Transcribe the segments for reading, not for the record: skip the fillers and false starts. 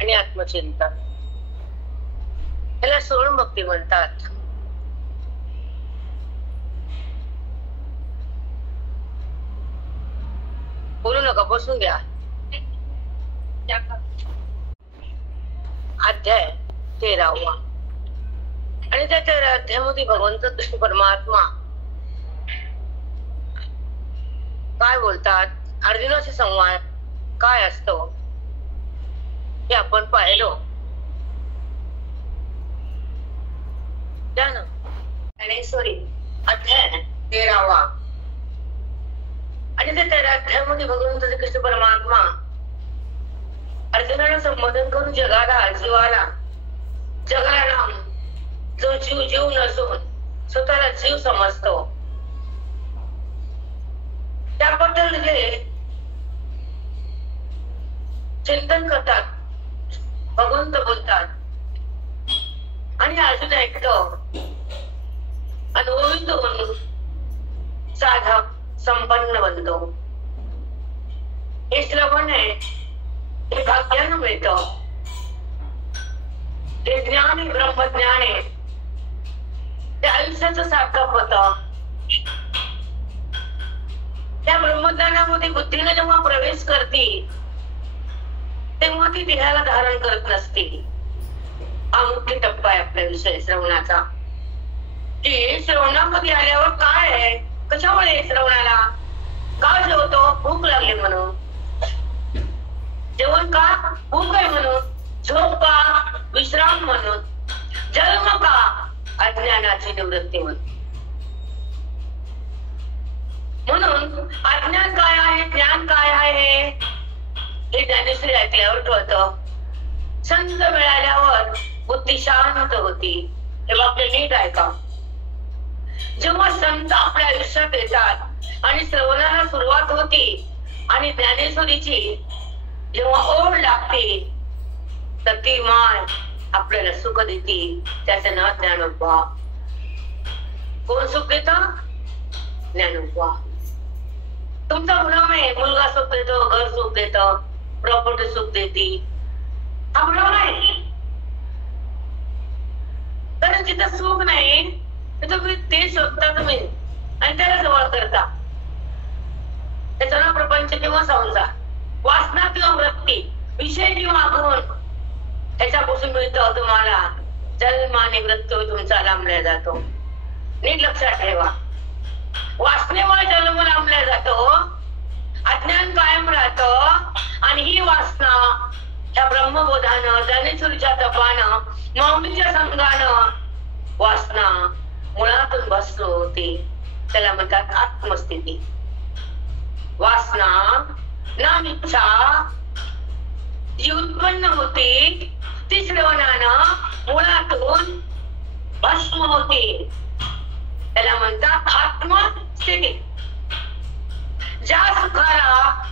आणि आत्मचिंतन याला सोळून भक्ती म्हणतात. बोलू नका, बसून घ्या. अध्याय 13वा. आणि त्या 13 अध्यायामध्ये भगवंत कृष्ण परमात्मा काय बोलतात, अर्जुनाशी संवाद काय असतो हे आपण पाहिलो. अध्याय 13वा. आणि त्या 13 अध्यायामध्ये भगवंत कृष्ण परमात्मा अर्जुनाला संबोधन करून जीवाला जो जीव नसून स्वतःला जीव समजतो त्याबद्दल जे चिंतन करतात भगवंत बोलतात. आणि अर्जुन ऐकतो अनुभवित होऊन साधक संपन्न बनतो. हे श्रवण आहे, हे भाग्यानं मिळतं. हे ज्ञान ब्रह्मज्ञान आहे, ते आयुष्याचं सार्थक होतं. त्या ब्रह्मज्ञानामध्ये बुद्धीने जेव्हा प्रवेश करते तेव्हा ती देहाला धारण करत नसते. हा मुख्य टप्पा आहे आपल्या विषय श्रवणाचा. की श्रवणामध्ये आल्यावर काय आहे, कशामुळे श्रवणाला का जेवतो, भूक लागली म्हणून. जेवण का, भूक आहे म्हणून. झोप का, विश्राम म्हणून. जन्म का, अज्ञानाची निवृत्ती म्हणून. म्हणून अज्ञान काय आहे, ज्ञान काय आहे हे ज्ञानेश्वरी ऐकल्यावर कळतं. संत मिळाल्यावर बुद्धी शांत होती. हे वाक्य नीट ऐका. जेव्हा संत आपल्या आयुष्यात येतात आणि श्रवणाला सुरुवात होती आणि ज्ञानेश्वरीची जेव्हा ओढ लागते तर ती माय आपल्याला सुख देते. त्याचं नाव ज्ञानोबा. कोण सुख देत, ज्ञानोबा. तुमचा भ्रम आहे, मुलगा सुख देतो, घर सुख देत, प्रॉपर्टी सुख देते. हा भ्रम आहे. कारण जिथं सुख नाही तिथं ते शोधता तुम्ही आणि त्याला जवळ करता. त्याचं नाव प्रपंच किंवा संसार, वासना किंवा वृत्ती, विषय किंवा गुण. त्याच्यापासून मिळतं तुम्हाला जन्म आणि मृत्यू तुमचा लांबला जातो. नीट लक्षात ठेवा. वासनेमुळे जन्म लांबला जातो, अज्ञान कायम राहतं. आणि ही वासना त्या ब्रह्मबोधानं, ज्ञानेश्वरीच्या तपानं, माऊलीच्या संघानं वासना मुळातून भस्म होते. त्याला म्हणतात आत्मस्थिती. वासना नाम इच्छा जी उत्पन्न होते ती श्रवणानं मुळातून भस्म होते. त्याला म्हणतात आत्मस्थिती. ज्या सुखाला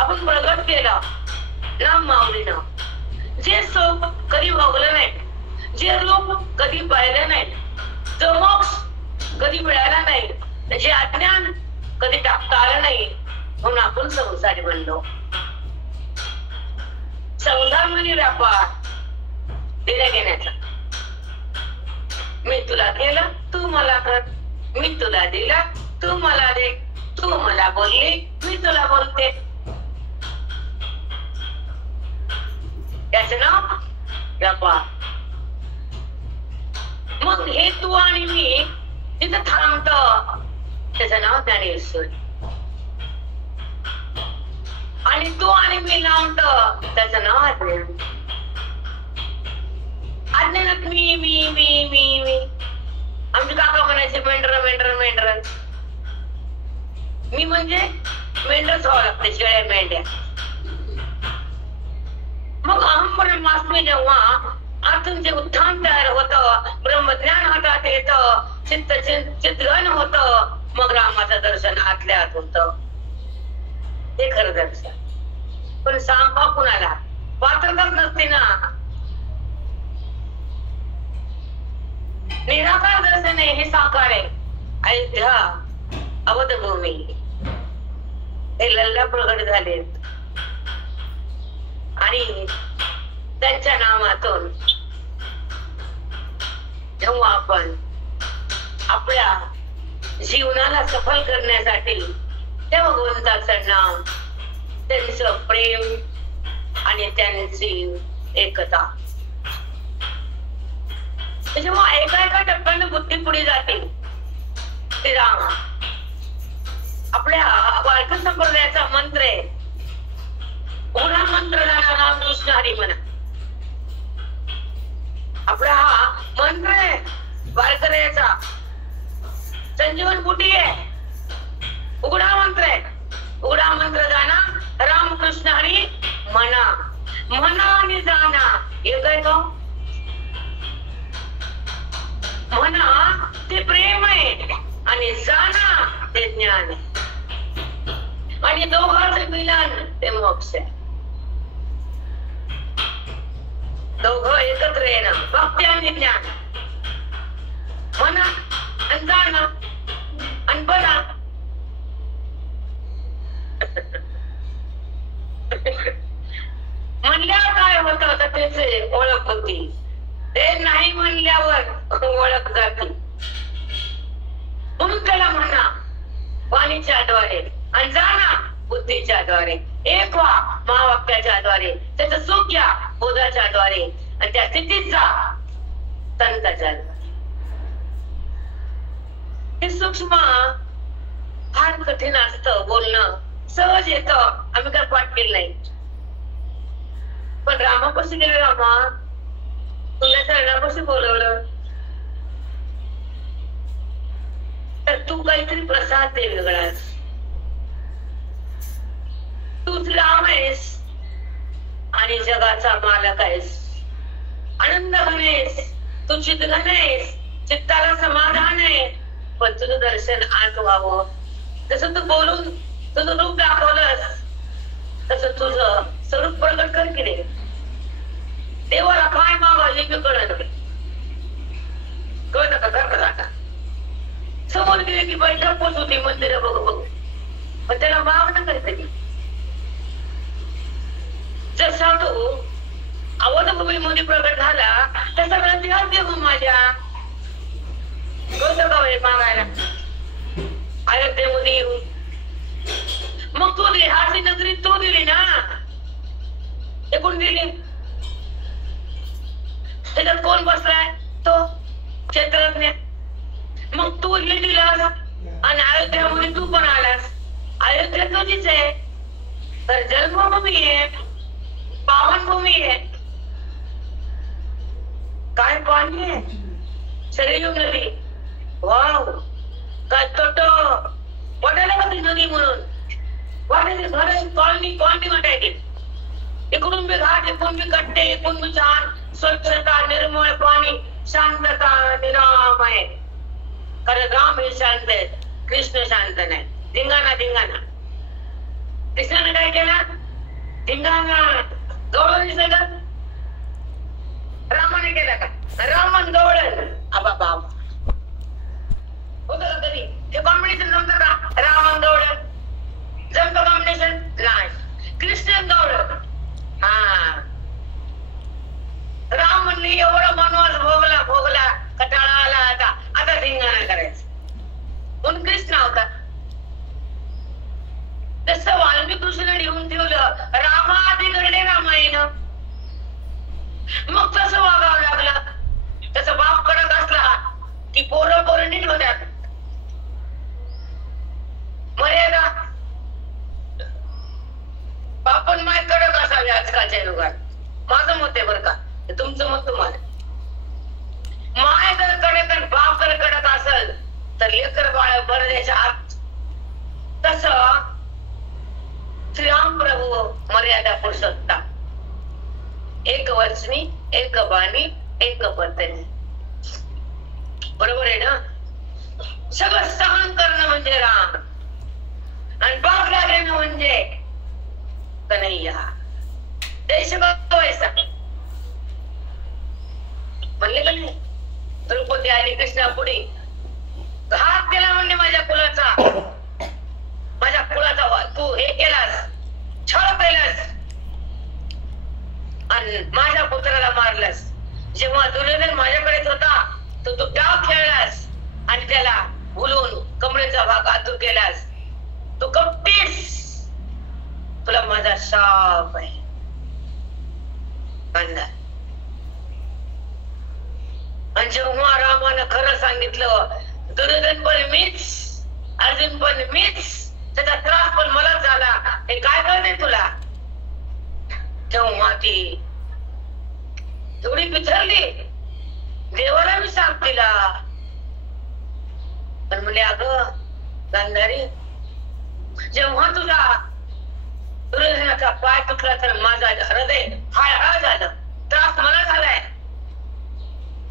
आपण प्रगट केलं नाम माऊलीनं, जे सुख कधी भोगलं नाही, जे रूप कधी पाहिलं नाही, जो मोक्ष कधी मिळाला नाही, जे अज्ञान कधी टाकता आलं नाही, म्हणून आपण संसारी बनलो. संसार म्हणजे व्यापार दिल्या घेण्याचा. मी तुला केलं, तू मला कर. मी तुला दिला, तू मला दे. तू मला बोलली, मी तुला बोलते. त्याचं नाव व्यापार. मग हे तू आणि मी तिथं थांबत, त्याचं नाव ज्ञानेश्वरी. आणि तू आणि मी लांबत, त्याचं नाव अज्ञान. अज्ञानात मी मी मी मी मी. आमचे काका म्हणायचे मेंढर मेंढर मेंढर. मी म्हणजे मेंढरच व्हावं लागते, शेळ्या मेंढ्या. मग अहम ब्रह्मास्मी जेव्हा आतून जे उत्थान तयार होतं, ब्रह्मज्ञान हातात येतं, चित्तघन होतं, मग रामाचं दर्शन आतल्या आत होतं. ते खरं दर्शन. पण सांगा कुणाला, पात्रताच नसते ना. निराकार दर्शन आहे, हे साकार आहे. अयोध्या अवधभूमी हे लल्ला प्रगट झालेत. आणि त्यांच्या नामातून जेव्हा आपण आपल्या जीवनाला सफल करण्यासाठी त्या भगवंताचं नाम, त्यांचं प्रेम आणि त्यांची एकता, जेव्हा एका एका टप्प्याने बुद्धी पुढे जाते, ते राम आपल्या वारकरी संप्रदायाचा मंत्र आहे, पुन्हा मंत्र राम कृष्ण हरी म्हणा. आपला हा मंत्र आहे वारकऱ्याचा, संजीवन बुटी आहे, उघडा मंत्र आहे. उघडा मंत्र जाणा राम कृष्ण हरी म्हणा, म्हणा आणि जाणा एक आहे तो. म्हणा ते प्रेम आहे आणि जाणा ते ज्ञान आहे, आणि दोघांचं मिलन ते मोक्ष आहे. दोघं एकत्र येणं, भक्ती आणि ज्ञान. म्हणा आणि जाणं आणि बना. म्हणल्यावर काय होत होतं त्याचे ओळख होती, ते नाही म्हणल्यावर ओळख जाते. म्हणून त्याला म्हणा वाणीच्या द्वारे आणि जाणा बुद्धीच्या द्वारे, एक व्हा महावाक्याच्या द्वारे, त्याचं सुख घ्या बोधाच्या द्वारे, आणि त्या स्थितीत जा संताच्या द्वारे. हे सूक्ष्म फार कठीण असतं बोलणं, सहज येतं, आम्ही काय पाठ केलं नाही. पण रामापाशी गेले, रामा तुला शरणापाशी बोलवलं तर तू काहीतरी प्रसाद दे वेगळाच. तूच राम आहेस आणि जगाचा मालक आहेस, आनंद घन आहेस, तू चितघन आहेस, चित्ताला समाधान आहे. पण तुझं दर्शन आज व्हावं, तसं तू बोलून तुझं रूप दाखवलंस, तसं तुझं स्वरूप प्रकट कर की नाही. देवाला काय मागायचे मी कळत का करता समोर गेले की बैठक पोच होती मंदिर बघ बघ, पण त्याला मागणं करत. जसा तो अवधभूमीमध्ये प्रकट झाला तसा देह देऊ माझ्या कसं गाव मागायला अयोध्येमध्ये येऊन. मग तू देहाची नगरी तू दिली ना, एकूण दिली. त्याच्यात कोण बसलाय? तो क्षेत्रज्ञ. मग तू हे दिलास आणि अयोध्यामध्ये तू पण आलास. अयोध्या तुझीच आहे, तर जन्मभूमी आहे, पावनभूमी आहे. काय पाणी आहे, सरयू नदी. वाव, काय तोट वाटायला का ती नदी म्हणून वाटायची. घर कॉलनी कॉलनी वाटायची. इकडून बी घाट, इकडून बी कट्टे, इकडून बी छान स्वच्छता, निर्मळ पाणी, शांतता, निराम आहे. कारण राम हे शांत आहे, कृष्ण शांत नाही. धिंगाणा धिंगाणा. कृष्णाने काय केलं? धिंगाणा गवळण दिसलं. रामाने केलं का? रामन गवळण. आबा बाबा होत का कधी हे कॉम्बिनेशन? जमतं का? रामन गवळण जमतं कॉम्बिनेशन? नाही. कृष्ण गवळण. हा, राम म्हणले एवढा मनोज भोगला भोगला, कटाळा आला, आता धिंगाणा करायचा. म्हणून कृष्ण होता. तसं वाल्मिकी कृष्ण लिहून ठेवलं, रामाआधी घडले रामायण. मग तसं वागावं लागलं. त्याचा बाप कडक असला की पोरं पोरं नीट होत्यात. मर्यादा बापन माय कडक असावे आजकालच्या युगात. माझं मत आहे बरं का, तुमचं मत तुम्हाला. माय जर कडक आणि बाप जर कडक असेल तर लेकर बाळ बरं द्यायच्या आत. तस श्रीराम प्रभू मर्यादा पुरुषोत्तम, एक वचनी, एक बाणी, एक पत्नी. बरोबर आहे ना? सगळं सहन करणं म्हणजे राम, आणि बाप लागणं म्हणजे कन्हैया. देश बघायचा म्हणले का नाही? द्रौपदी आली कृष्णा पुढे, घात केला म्हणजे माझ्या कुलाचा, माझ्या कुलाचा तू हे केलास, छळ केलास, आणि माझ्या जेव्हा दुर्योधन माझ्याकडेच होता तो तू डाव खेळलास आणि त्याला भुलून कमळेचा भाग आतूर केलास. तू कपटीस, तुला माझा शाप आहे. आणि जेव्हा रामानं खरं सांगितलं, दुर्योधन पण मीच, अर्जुन पण मीच, त्याचा त्रास पण मलाच झाला, हे काय कळते तुला? तेव्हा ती एवढी बिथरली, देवाला मी सांग तिला. पण म्हणले अगं गांधारी, जेव्हा तुझा दुर्योधनाचा पाय तुटला तर माझा हृदय हाय झालं, त्रास मला झालाय.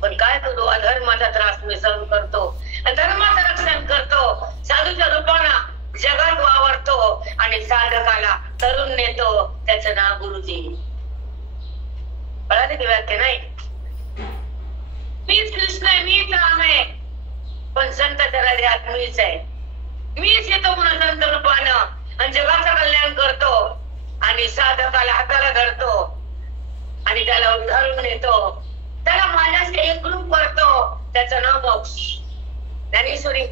पण काय करू, अधर्माचा त्रास मी सहन करतो, धर्माचं रक्षण करतो, साधूच्या रूपानं जगात वावरतो आणि साधकाला तरुण नेतो, त्याचं नाव गुरुजी. कळाले की वाक्य? नाही, मीच कृष्ण आहे, मीच राम आहे, पण संतांच्या हृदयात मीच आहे. मीच येतो म्हणून संत रूपानं आणि जगाचं कल्याण करतो आणि साधकाला हाताला धरतो आणि त्याला उद्धारून नेतो, त्याला माझ्याशी एकरूप करतो, त्याचं नाव मोक्ष. ज्ञानेश्वरी.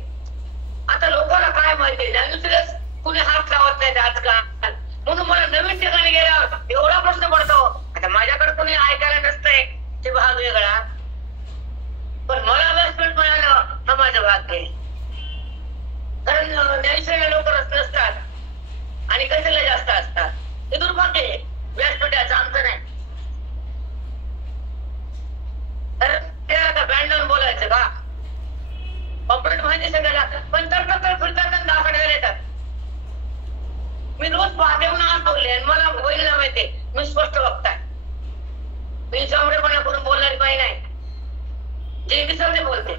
आता लोकांना काय माहिती, ज्ञानेश्वरीच कुणी हात लावत नाहीत आजकाल, म्हणून मला नवीन ठिकाणी गेल्यावर एवढा प्रश्न पडतो. आता माझ्याकडे कुणी ऐकायला नसतंय, ते भाग वेगळा, पण मला व्यासपीठ मिळालं हा माझं भाग्य आहे. कारण ज्ञानेश्वरीला लोक नसतात आणि कशाला जास्त असतात, हे दुर्भाग्य आहे व्यासपीठाचं, आमचं नाही. तर त्या बँडवर बोलायचं का, कॉम्प्युटर माहिती सगळ्याला, पण तर फिरतात आणि दाखवण्याला येतात. मी रोज पाहते म्हणून आज बोलले आणि मला वहिनीला माहितीये मी स्पष्ट बघताय, मी चमडेपणा करून बोलणारी बाई नाही, जे दिसल ते बोलते.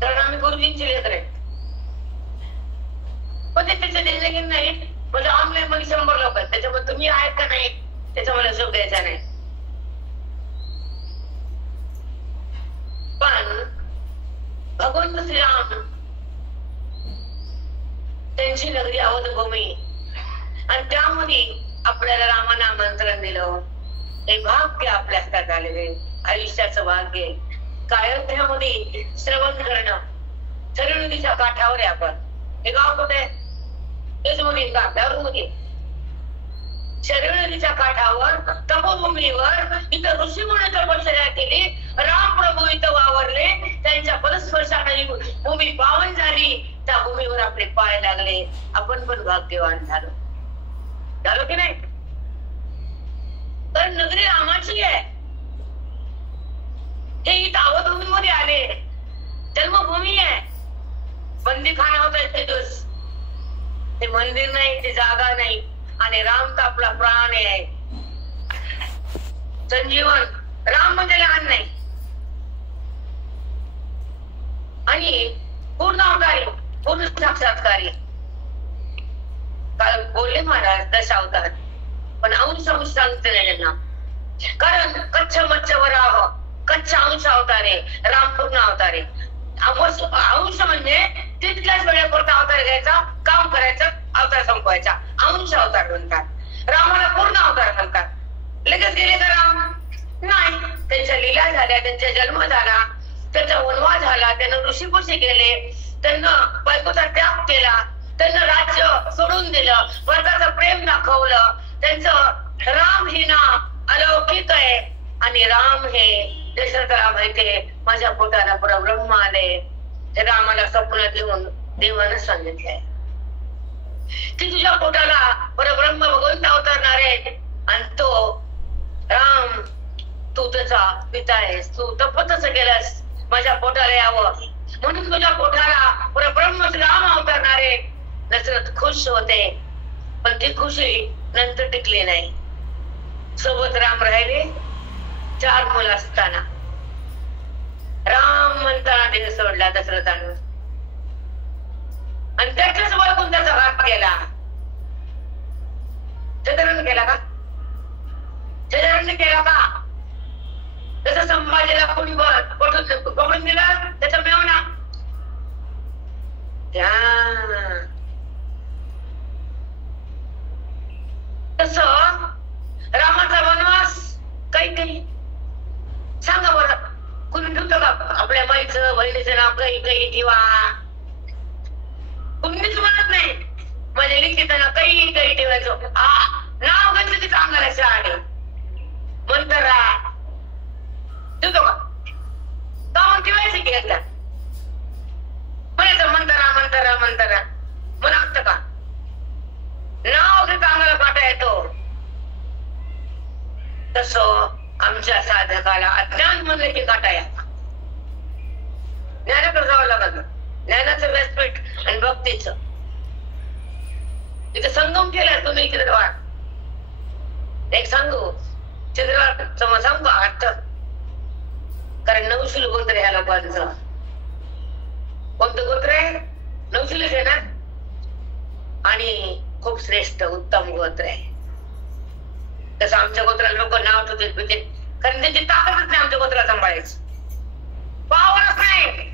कारण आम्ही गुरुजींची लेकर आहे. पण ते त्याच्या जिंदगी नाही, म्हणजे ऑनलाईन मध्ये 100 लोक आहेत, त्याच्यामुळे तुम्ही आहेत का नाही त्याचा मला शोध द्यायचा नाही. पण भगवंत श्रीराम त्यांची नगरी अवधभूमी आणि त्यामध्ये आपल्याला रामानं आमंत्रण दिलं, हे भाग्य आपल्या हातात आलेले, आयुष्याचं भाग्य. कायम त्यामध्ये श्रवण करणं. सरयू नदीच्या काठावर आहे आपण. हे गाव कुठे? तेच म्हणून मध्ये सरयू नदीच्या काठावर तपोभूमीवर इथं ऋषीमुनी तपश्चर्या केली, राम प्रभू इथं वावरले, त्यांच्या परस्पर्शाने भूमी पावन झाली, त्या भूमीवर आपले पाय लागले. आपण पण भाग्यवान झालो की नाही? तर नगरी रामाची आहे. हे इथं अवधभूमीमध्ये आले, जन्मभूमी आहे. बंदीखाना होता इथे दिवस, ते मंदिर नाही, ते जागा नाही, आणि राम तर आपला प्राण आहे, संजीवन. राम म्हणजे लहान नाही, आणि पूर्ण अवतारी, पूर्ण साक्षात्कारी. काल बोलले महाराज 10 अवतार, पण अंश सांगते नाही त्यांना, कारण कच्छ मच्छ वराह, कच्छ अंश अवतारे, राम पूर्ण अवतारे. अंश म्हणजे तितक्याच वेळेपुरता अवतार घ्यायचा, काम करायचं, अवतार संपवायचा, अंश अवतार म्हणतात. रामाला पूर्ण अवतार म्हणतात. लगेच गेले का राम? नाही, त्यांच्या लीला झाल्या, त्यांचा जन्म झाला, त्यांचा वनवास झाला, त्यांना ऋषीपुषी केले, त्यांना बायकोचा त्याग केला, त्यांना राज्य सोडून दिलं, भरताचं प्रेम दाखवलं. त्यांचं राम हे नाव अलौकिक आहे, आणि राम हे दशरथाला माहितीये, माझ्या पोटाला परब्रह्म आले. हे रामाला स्वप्नात येऊन देवानं सांगितलंय की तुझ्या पोटाला परब्रह्म भगवंत अवतरणार आहे, आणि तो राम तू त्याचा पिता आहेस, तू तपतच केलास माझ्या पोटाला यावं, म्हणून तुझ्या पोटाला परब्रह्म राम अवतरणार आहे. दशरथ खुश होते, पण ती खुशी नंतर टिकली नाही. सोबत राम राहिले, 4 मुलं असताना राम म्हणताना देह सोडला दशरथानं, आणि त्याच्याच ओळखून त्याचा घात केला. शत्रुघ्न केला का? शत्रुघ्न केला का? तसं संभाजीला कोणी पकडून दिला, त्याचा मेवना तस रामाचा वनवास काही लिखीचं नाव काही काही ठेवा. कुणीच म्हणत नाही माझ्या लिखीचं नाव काही काही ठेवायचं. नाव घेतलं की चांगला शाळे मंतरा तुझं का ठेवायचं की एकदा म्हणायचं मंतरा मंतरा मंतरा म्हणत का नाव घेत आम्हाला काटा येतो. तसं आमच्या साधकाला अज्ञान म्हणलं की काटा यायचा. ज्ञानाकडे जावं लागत. ज्ञानाचं व्यासपीठ आणि भक्तीचं तिथे संगम केला. तुम्ही चित्रवाळ एक सांगू चित्रवाळ सांगू का अर्थ. कारण नवशील गोत्र ह्या लोकांचं. कोणतं गोत्र आहे? नवशीलच आहे ना. आणि खूप श्रेष्ठ उत्तम गोत्र आहे. तसं आमच्या गोत्राला लोक नाव ठेवतील म्हणजे कारण त्यांची ताकदच नाही आमच्या गोत्राला सांभाळायचं. पावरच नाही.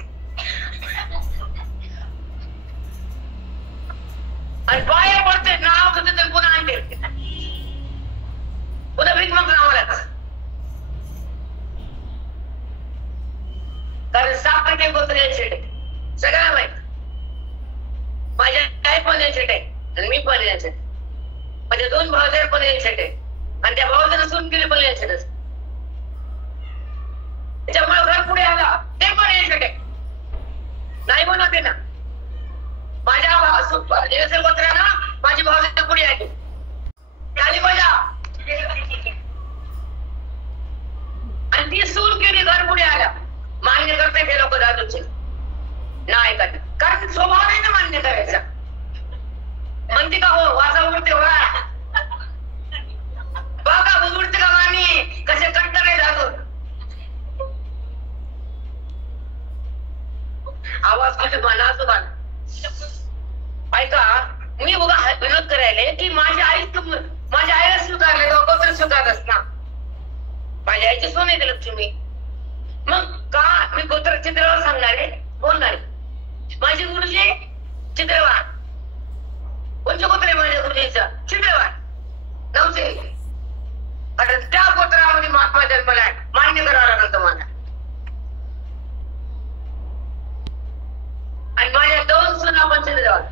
आणि बाहेर पडते नाव ठेवते तर पुन्हा आणते पुन्हा भीक मग नावालाच. कारण 7 टक्के गोत्र यायचे सगळ्यांना माहित. माझ्या आई पण यायचे आणि मी पण यायचे. माझे 2 भावजर पण यायचे आणि त्या भावजर सून केले पण यायचे. त्याच्यामुळे घर पुढे आला ते पण यायचे नाही म्हणत ना. माझ्या गोत्रानं माझी भावजर पुढे आली आली माझ्या आणि ती सून केली घर पुढे आला. मान्य करते ते लोक दादूचे नाही करत कारण स्वभाव नाही ना मान्य करायचा. म्हणते का हो वाजा उडते बघा उडते का मानी कसे कट्ट नाही दादू. आवाज कुठे म्हणा असो का ऐका मी बघा विनोद करायला की माझ्या आईला स्वीकारले गोत्र स्वीकारलंच ना. माझ्या आईची सोन आहे लक्ष्मी. मग का मी गोत्र चित्रवाळ सांगणारे बोलणारे. माझे गुरुजी चित्रवाळ. कोणते गोत्र आहे माझ्या गुरुजीचं? चित्रवाळ नवसे. कारण त्या गोत्रामध्ये महात्मा जन्मला मान्य करावं लागेल तुम्हाला. आणि माझ्या 2 सुना पण चित्रवाळ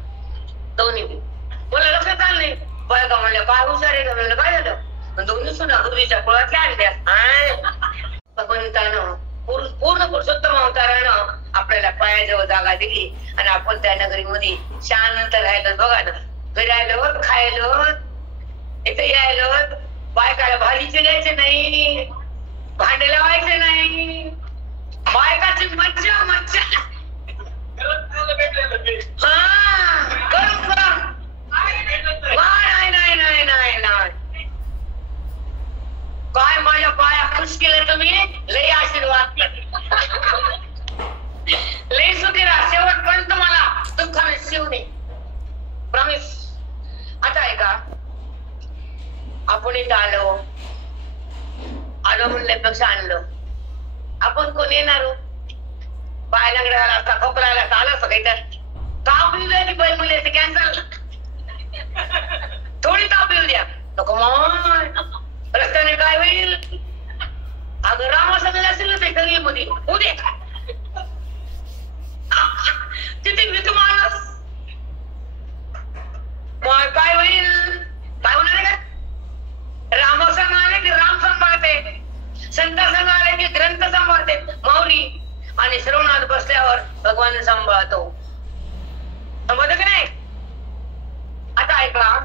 दोन्ही. मला लक्षात आलं नाही. बायका म्हणल्या काय हुशार आहे का म्हणलं काय झालं. दोन्ही सुना गुरुजीच्या कुळातल्या आणल्या. भगवंतानं पूर्ण पुरुषोत्तम अवतारानं आपल्याला पायाजवळ जागा दिली आणि आपण त्या नगरीमध्ये शांत राहिलो. बघा ना फिरायलो खायलो इथे यायलो. बायकाला भाजीचे द्यायचे नाही भांडे लावायचे नाही. बायकाची मज्जा मज्जा काय माझ्या पाया खुश केलं तुम्ही. लय आशीर्वाद लय सुखी राहा शेवटपर्यंत मला दुःखाने शिवणे प्रॉमिस. आता ऐका आपण इथं आलो म्हणल्यापेक्षा आणलो. आपण कोण येणार पाय लागला असता खोकला आला तर आलं असं काही तर ताप येऊ द्या. बाई मुली कॅन्सर थोडी ताप येऊ द्या नको मग रस्त्याने काय होईल. अगं रामासंग असेल ते गल्लीमध्ये उद्या तिथे भीत माणूस मग काय होईल. काय होणार आहे का. रामासंग आले की राम सांभाळते. संत संघ आले की ग्रंथ सांभाळते माऊली. आणि श्रवणात बसल्यावर भगवान सांभाळतो. समजलं की नाही. आता ऐका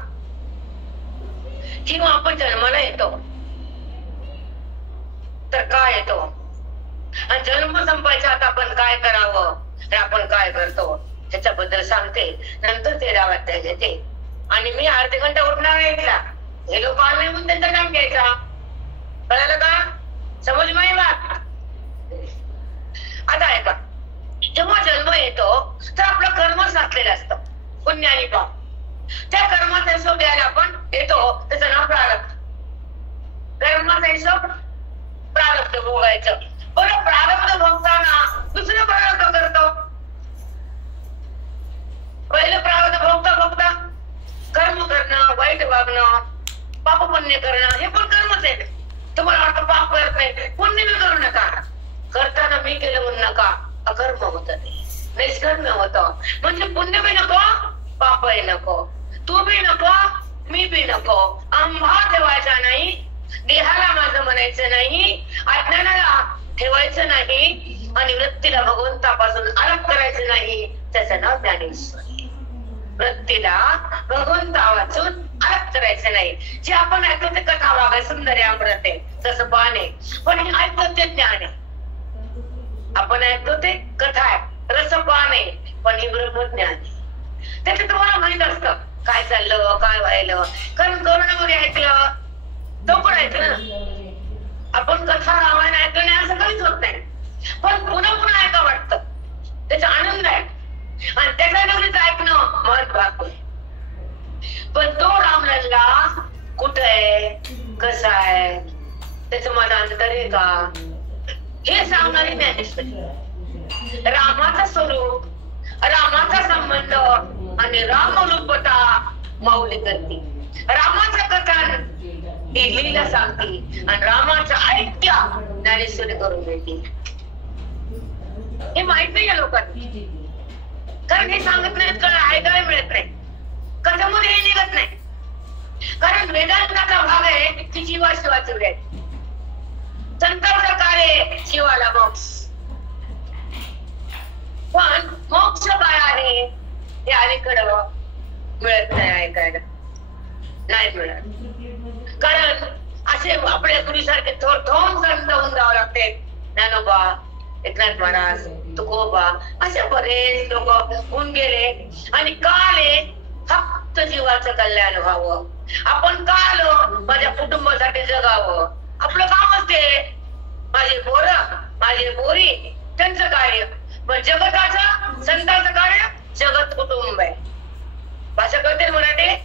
जेव्हा आपण जन्माला येतो तर काय येतो आणि जन्म संपायचा आता आपण काय करावं हे आपण काय करतो ह्याच्याबद्दल सांगते. नंतर 13 अध्याय घेते आणि मी अर्धे घंटा उठणार नाही इथला. हे लोक आले म्हणून त्यांचा टाइम घ्यायचा. कळालं का. समज माही बात. आता ऐका जेव्हा जन्म येतो तर आपलं कर्म साचलेलं असतं पुण्य आणि पाप. त्या कर्माचा हिशोब द्यायला आपण येतो. त्याचं नाव प्रारब्ध. कर्माचा हिशोब प्रारब्ध भोगायचं. बरं प्रारब्ध भोगताना दुसरं प्रारब्ध करतो. पहिलं प्रारब्ध भोगता भोगता कर्म करणं वाईट वागणं पाप पुण्य करणं हे पण कर्मच आहे. तुम्हाला वाटतं पाप करत नाही पुण्य बी करू नका. करताना मी केलं म्हणू नका अकर्म होत, ते निष्कर्म होत. म्हणजे पुण्य बी नको, पापही नको, तू बी नको, मी बी नको, अंभाव ठेवायचा नाही, देहाला माझं म्हणायचं नाही, अज्ञानाला ठेवायचं नाही, आणि वृत्तीला भगवंतापासून अलग करायचं नाही. त्याचं नाव ज्ञानेश्वर. वृत्तीला भगवंतापासून अलग करायचं नाही. जे आपण ऐकतो ते कथा वागा सुंदर आहे, अमृत आहे, तसं पान आहे, पण हे ऐकतो ते ज्ञान आहे. आपण ऐकतो ते कथा आहे, रसपान आहे, पण हे ब्रह्मज्ञान आहे. त्याचं तुम्हाला माहित असतं काय चाललं, काय व्हायलं. कारण कोरोनामध्ये ऐकलं तो पण ऐकलं ना. आपण कथा रामायण ऐकलं नाही असं काहीच होत नाही, पण पुन्हा पुन्हा ऐका वाटतं, त्याचा आनंद आहे, आणि त्याच्या नवरीच ऐकणं महत्वाचं आहे. पण तो रामलल्ला कुठं आहे, कसा आहे, त्याचं माझं अंतर आहे का, हे सांगणारी ज्ञानेश्वरी. रामाचं स्वरूप, रामाचा संबंध आणि रामरूपता माऊली करते. रामाचं कथन ही लीला सांगते, आणि रामाचं ऐक्य ज्ञानेश्वरी करून देते. हे माहित नाही या लोकांना, कारण हे सांगत नाहीत, कारण ऐकायला मिळत नाही, कथामध्ये हे निघत नाही. कारण वेदांताचा भाग आहे की जीवा शिवाचे वेद, संतांचं कार्य शिवाला मोक्ष. पण मोक्ष काय आहे हे अलीकडं मिळत नाही, ऐकायला नाही मिळत. कारण असे आपल्या गुरुसारखे थोर संत होऊन जावं लागते. ज्ञानोबा, एकनाथ महाराज, तुकोबा, असे बरेच लोक होऊन गेले, आणि का आले, फक्त जीवाचं कल्याण व्हावं. आपण का आलो, माझ्या कुटुंबासाठी जगावं. आपलं कामच ते, माझे पोरं, माझे पोरी, त्यांचं कार्य. पण जगताचं, संतांचं कार्य जगत कुटुंब आहे. भाषा कळते मराठी.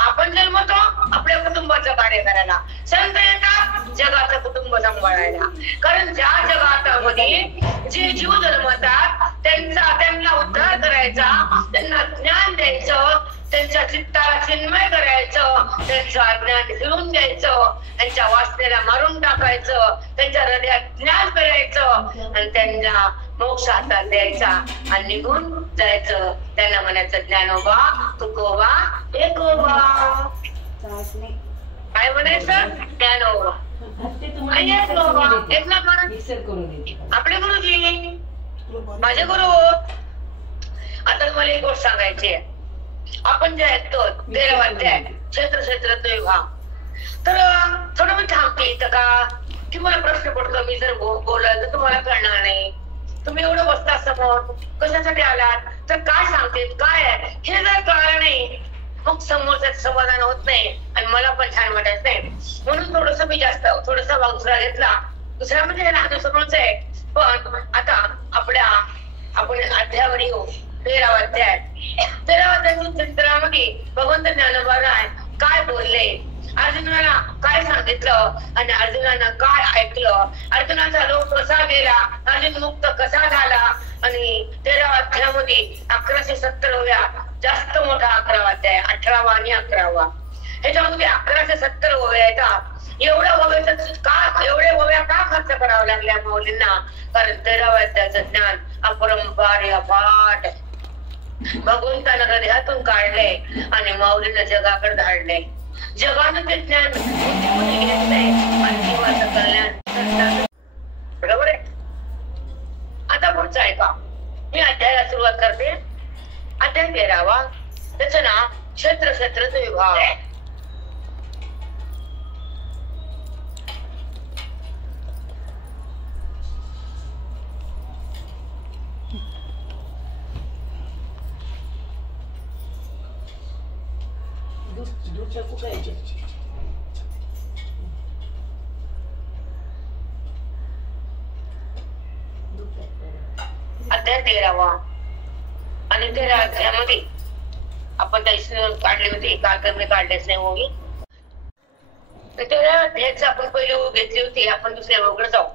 आपण जन्मतो आपल्या कुटुंबाचं कार्य करायला, संत येतात जगाचं कुटुंब सांभाळायला. कारण ज्या जगातामध्ये जे जीव जन्मतात त्यांना उद्धार करायचा, त्यांना ज्ञान द्यायचं, त्यांच्या चित्ताला चिन्मय करायचं, त्यांचं अज्ञान घेऊन द्यायचं, त्यांच्या वासनेला मारून टाकायचं, त्यांच्या हृदयात ज्ञान करायचं, आणि त्यांना मोक्ष हातात द्यायचा, आणि निघून जायचं. त्यांना म्हणायचं ज्ञानोबा, तुकोबा, एकोबा. काय म्हणायचं, ज्ञानोबा, आपले गुरुजी, माझे गुरु. आता तुम्हाला एक गोष्ट सांगायची आहे. आपण जे ऐकतो 13वा अध्याय क्षेत्र विभाग, तर थोडं मी थांबते इथं का, की मला प्रश्न पडतो, मी जर बोललं तर तुम्हाला कळणार नाही. तुम्ही एवढं बसता समोर, कशासाठी आलात, तर काय सांगते, काय आहे हे जर कळलं नाही, मग समोरचं समाधान होत नाही, आणि मला पण छान वाटत नाही. म्हणून थोडस मी जास्त थोडासा भाग दुसरा घेतला. दुसरा म्हणजे लहान समोरच आहे. पण आता आपण अध्यायावर येऊ. 13वा अध्याय. 13वा अध्यायाच्या चित्रामध्ये भगवंत ज्ञानोबा काय बोलले, अर्जुनाला काय सांगितलं, आणि अर्जुनानं काय ऐकलं, अर्जुनाचा लोक कसा गेला, अर्जुन मुक्त कसा झाला. आणि 13वा अध्यायामध्ये 1170व्या, जास्त मोठा 11वा अध्याय, 18वा आणि 11वा, ह्याच्यामध्ये 1170 ओव्या येतात. एवढ्या ओव्या का खर्च कराव्या लागल्या माऊलींना, कारण 13वा अध्यायाचं ज्ञान अपरंपार अफाट भगवंतानं हृदयातून काढले, आणि माऊलीनं जगाकडे धाडले. जगानं ते ज्ञान घेतलंय, आणि जीवाचं कल्याण. बरोबर आहे. आता पुढचं ऐका, मी अध्यायाला सुरुवात करते. अध्याय 13वा, त्याचं नाव क्षेत्र विभाग. अध्याय 13वा, आणि 13 अध्यायामध्ये आपण त्याची काढली होती, कागद काढलेच नाही होगी. 13 अध्यायाचं आपण पहिले ओळ घेतली होती. आपण दुसऱ्या ओळीकडे जाऊ.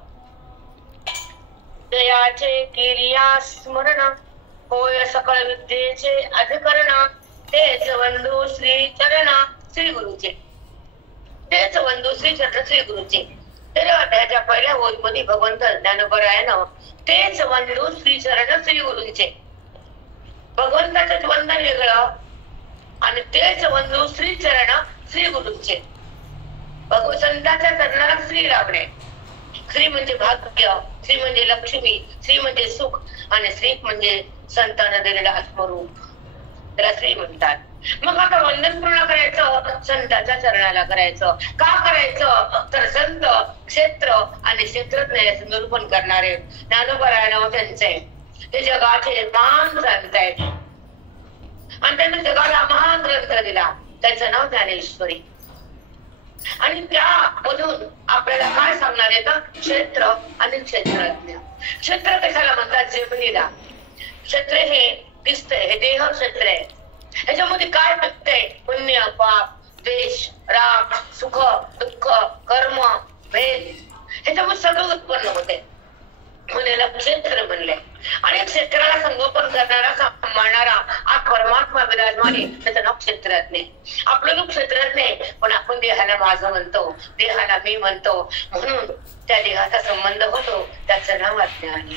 दयाचे केलिया स्मरण, होय सकळ विद्येचे अधिकरण, तेच वंदू श्री चरण श्री गुरुचे. तेच वंदू श्री चरण श्री गुरुचे. त्याच्या पहिल्या ओळीमध्ये भगवंत ज्ञानोबरायानं तेच वंदू श्री चरण श्री गुरूंचे. भगवंताचं वंदन वेगळं आणि तेच वंदू श्री चरण श्री गुरूंचे. संतांच्या चरणाला श्री लावणे. श्री म्हणजे भाग्य, श्री म्हणजे लक्ष्मी, श्री म्हणजे सुख आणि श्री म्हणजे संतांना दिलेलं आत्मरूप, त्याला श्री म्हणतात. मग आता वंदन पूर्ण करायचं संतांच्या चरणाला करायचं. का करायचं तर संत क्षेत्र आणि क्षेत्रज्ञ निरूपण करणारे ज्ञानोबराय नाव त्यांचे, ते जगाचे महान संत आहेत आणि त्यांनी जगाला महान ग्रंथ दिला, त्याचं नाव ज्ञानेश्वरी. आणि त्यामधून आपल्याला काय सांगणार येतं क्षेत्र आणि क्षेत्रज्ञ. क्षेत्र कशाला म्हणतात जमिनीला. क्षेत्र हे दिसतंय, हे देह क्षेत्र आहे. ह्याच्यामध्ये काय दिसतंय पुण्य पाप द्वेष राग सुख दुःख कर्म भेद ह्याच्यामध्ये सगळं उत्पन्न होते म्हणून याला क्षेत्र म्हणले. आणि क्षेत्राला संगोपन करणारा सांभाळणारा आज परमात्मा विराजमान आहे, त्याचं नाव क्षेत्रज्ञ. आपलं लोक क्षेत्रज्ञ पण आपण देहाला माझं म्हणतो, देहाला मी म्हणतो, म्हणून त्या देहाचा संबंध होतो, त्याचं नाव अज्ञान आहे.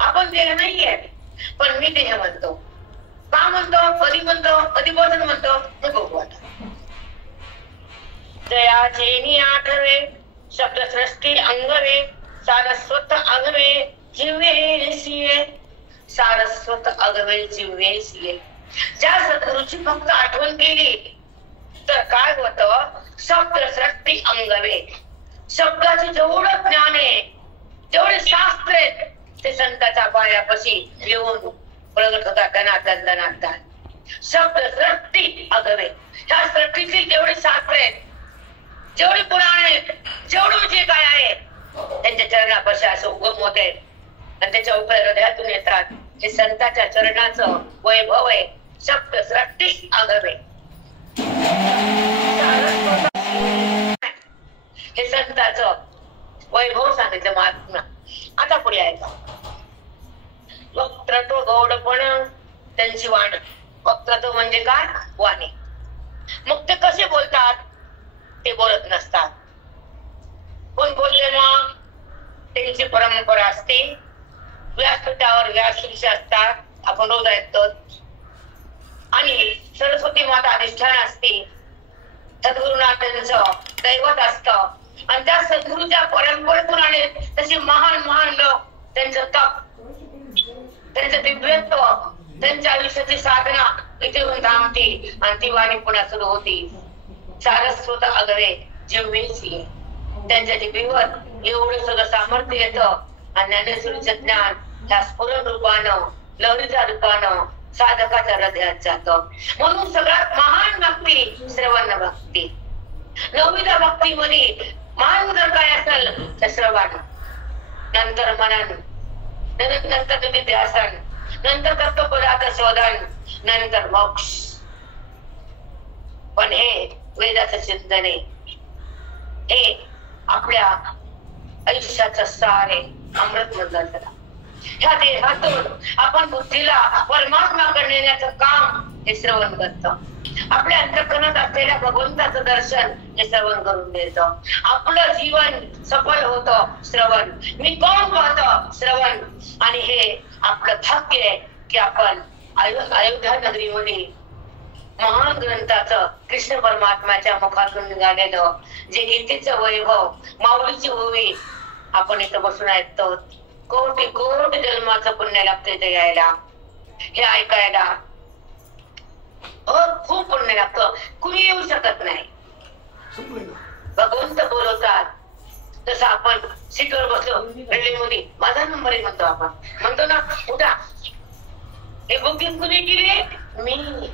आपण देह नाहीये पण मी देह म्हणतो. का म्हणतो, कधी म्हणतो, कधीपासून म्हणतो हे बघू आता. जयाचे आठवे शब्दसृष्टी अंगवे सारस्वत अगवे जिव्हे सिये. सारस्वत अगवे जिव्हे सिये. ज्या सद्गुरूची फक्त आठवण केली तर काय होतं, शब्दसृष्टी अंगवे. शब्दाचे जेवढं ज्ञान आहे, जेवढे शास्त्र आहेत, ते संतांच्या पायापाशी येऊन प्रगट होतात दनादन दनादन. शब्द सृष्टी अगवे. ह्या सृष्टीचे जेवढे शास्त्र आहेत, जेवढे पुराण आहेत, जेवढं जे काय आहे, त्यांच्या चरणापाशी असं उगम होते आणि त्याच्या उभ्या हृदयातून येतात. हे संतांच्या चरणाचं वैभव आहे. शब्द सृष्टी अगवे. हे संतांचं वैभव सांगितलं महात्मा. आता पुढे ऐका. वक्तृत्व गौडपण त्यांची वाणी. वक्तृत्व म्हणजे काय, वाणी. मग ते कसे बोलतात, ते बोलत नसतात. कोण बोलले मग, त्यांची परंपरा असते. व्यासपीठावर व्यास ऋषी असतात, आपण रोज ऐकतो. आणि सरस्वती माता अधिष्ठान असते. सद्गुरुनाथांचं दैवत असतं आणि त्या सद्गुरूच्या परंपरेतून आले तसे महान महान लोक, त्यांचं तप, त्यांचं दिव्यत्व, त्यांच्या आयुष्याची साधना इथे होऊन थांबती आणि ती वाणी पुन्हा सुरू होती. सारस्वत अगवे जिव्हे सिये. त्यांच्या जिभेवर एवढं सगळं सामर्थ्य येतं आणि ज्ञानेश्वरीचं ज्ञान ह्या स्फुरण रूपानं, लहरीच्या रूपानं साधकाच्या हृदयात जातं. म्हणून सगळ्यात महान भक्ती श्रवण भक्ती. नववीच्या भक्तीमध्ये महान जर काय असेल तर श्रवण, नंतर मनन, नंतर निध्यासन, नंतर तत्व पदार्थ शोधन, नंतर मोक्ष. पण हे वेदाचं चिंतन आहे, हे आपल्या आयुष्याचं सार आहे, अमृत म्हणतात त्याला. ह्या देहातून आपण बुद्धीला परमात्माकडे नेण्याचं काम हे श्रवण करतं. आपल्या अंतःकरणात असलेल्या भगवंताचं दर्शन हे श्रवण करून देतं. आपलं जीवन सफल होतं श्रवण. मी कोण पाहतं श्रवण. आणि हे आपलं भाग्य आहे की आपण अयोध्या नगरीमध्ये महान ग्रंथाचं कृष्ण परमात्म्याच्या मुखातून निघालेलं जे गीतेचं वैभव, माऊलीची ओवी आपण इथं बसून ऐकतो. कोटी कोटी जन्माचं पुण्य लागतं इथे यायला, हे ऐकायला. खूप पुण्य लागतं, कुणी येऊ शकत नाही. भगवंत बोलवतात तसं आपण सीटवर बसलो रेल्वेमध्ये, माझा नंबर आहे म्हणतो आपण, म्हणतो ना उठा. हे बुकिंग कुणी केली, मी.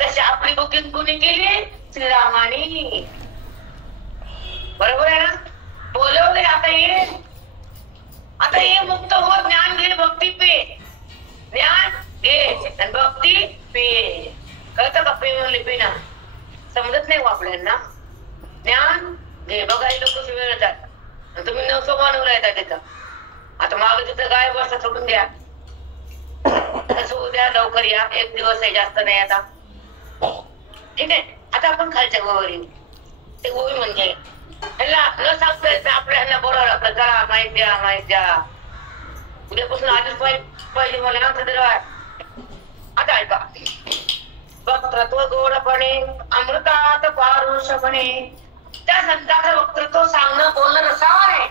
तशी आपली बुकिंग कुणी केली, श्रीरामानी. बरोबर आहे ना. बोलवले आता ये, आता ये, मुक्त हो, ज्ञान घे, भक्ती पे. ज्ञान घे आणि भक्ती पे. कळतं का पे म्हणले पिना, समजत नाही आपल्याला. ज्ञान घे. बघा लोक वेळ येतात तुम्ही 900 मानवला येतात तिथं. आता माग तिथं गाय बसता सोडून द्या, तसं उद्या लवकर या. एक दिवस आहे, जास्त नाही आता. ठीक आहे. आता आपण खालच्या गोवर येऊ. ते गोवी म्हणजे ह्याला न सांगता येत आपल्या ह्यांना बोलावं लागतं, चला माहिती द्या माहिती द्या, उद्यापासून आधीच पाहिजे मला ना तर. आता ऐका, वक्तृत्व गोडपणे अमृतात पारुषपणे, त्या संतांचं वक्तृत्व सांगणं बोलणं नसावं नाही.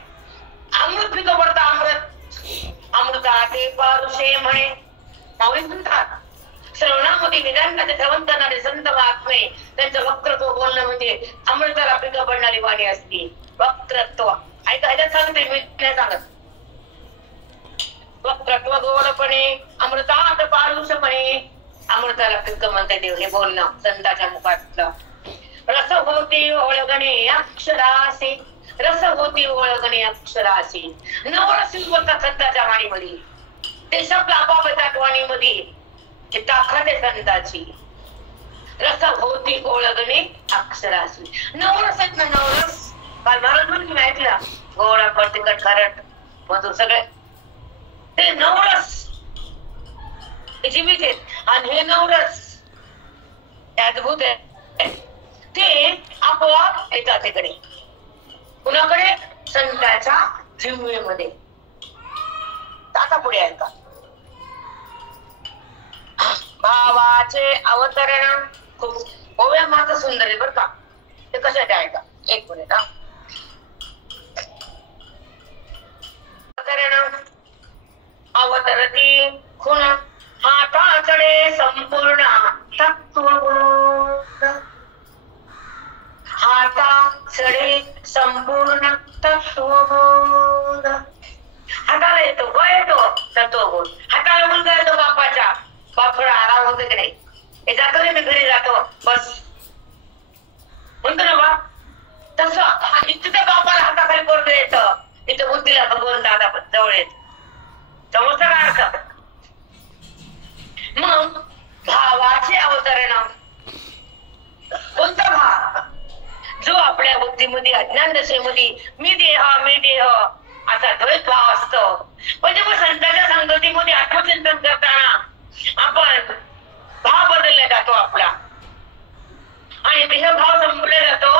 अमृत पिकं पडतं, अमृत अमृतात पारुषे म्हणे माऊली म्हणतात. श्रवणामध्ये निदान ठेवून करणारे संत महात्मे त्यांचं वक्तृत्व बोलणं म्हणजे अमृताला पिकं पडणारी वाणी असते. वक्तृत्व ऐका, ह्याच्यात सांगते मी नाही सांगत. वक्तृत्व गोडपणे अमृतात पारुषपणे, अमृताला पिकं म्हणते देव हे बोलणं संतांच्या मुखातलं. रस होती ओळगणे अक्षरासी, रस होती ओळगणे अक्षरासी, नवरस बोलतात संतांच्या वाणीमध्ये. ते शब्द आपोआप येतात वाणीमध्ये, ते ताकद आहे संतांची. रस होती ओळगणे अक्षरासी, नवरस आहेत ना, नवरस. काल महाराज म्हणून ऐकला, गोडा पण तिखट खारट मधुर सगळे ते नवरस जीवित आहेत. आणि हे नवरस अद्भुत आहे, ते आपोआप येतात तिकडे. कुणाकडे? संतांच्या जिव्हेमध्ये. आता पुढे ऐका, भावाचे अवतरण. खूप ओव्या मात्र सुंदर आहे बरं का. ते कशाचे ऐका, एक मिनिट. अवतरण अवतरती खुण हाताचडे संपूर्ण तत्वबोध, हाताचडे संपूर्ण तत्वबोध. हाताला येतो व येतो तत्वबोध. हाताला मुलगा येतो बापाच्या, बाप थोडा आराम होतो की नाही, हे जातो रे मी घरी जातो बस म्हणतो ना बा, तसं इथे त्या बापाला हाताखाली पोरग येतं, इथे बुद्धीला भगवंत दादा जवळ येत. समजतं का अर्थ? मग भावाचे अवतरण. कोणता भाव? जो आपल्या बुद्धीमध्ये अज्ञान दशेमध्ये मी देह असा द्वैत भाव असतो. म्हणजे मग संतांच्या संगतीमध्ये आत्मचिंतन करताना आपण भाव बदलला जातो आपला, आणि देहभाव संपला जातो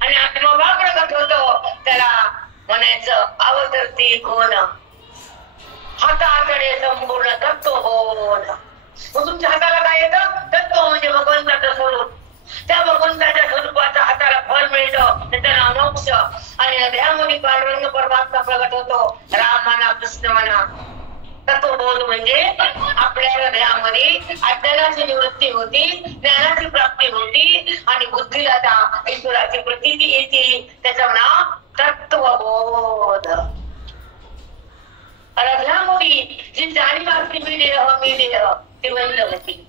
आणि आत्मभाव प्रगट होतो. त्याला म्हणायचं अवतरती कोण, हाताकडे संपूर्ण तत्वबोध. मग तुमच्या हाताला काय येतं? तत्व म्हणजे भगवंताचं स्वरूप. त्या भगवंताच्या स्वरूपाचा हाताला फल मिळतं, त्याला मोक्ष. आणि देहामध्ये पांडुरंग परमात्मा प्रगट होतो, राम म्हणा कृष्ण म्हणा. तत्वबोध म्हणजे आपल्या हृदयामध्ये अज्ञानाची निवृत्ती होती, ज्ञानाची प्राप्ती होती आणि बुद्धीला त्या ईश्वराची प्रतीती येते. त्याचं नाव तत्वबोध. हृदयामध्ये जी जाणीव असते मी देह ती बंद होती.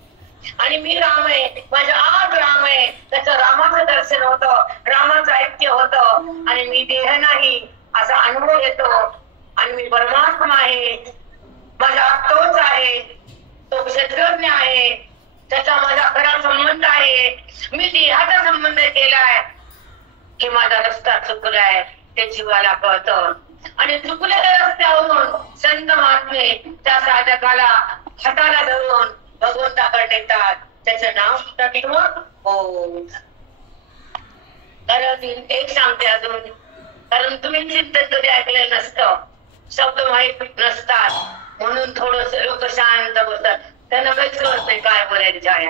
आणि मी राम आहे, माझ्या आत राम आहे, त्याचं रामाचं दर्शन होतं, रामाचं ऐक्य होतं. आणि मी देह नाही असा अनुभव येतो. आणि मी परमात्मा आहे, माझा तोच आहे, तो क्षेत्रज्ञ आहे, त्याचा माझा खरा संबंध आहे. मी देहाचा संबंध केलाय की माझा रस्ता चुकलाय ते जीवाला कळतं. आणि चुकलेल्या रस्त्यावरून संत महात्मे त्या साधकाला हाताला धरून भगवंताकडे नेतात. त्याचं नाव तत्वबोध. कारण एक सांगते अजून, कारण तुम्ही चिंतन कधी ऐकलेलं नसतं, शब्द माहित नसतात, म्हणून थोडस लोक शांत बसतात, त्यांना काहीच कळत नाही काय बोलायचं आहे.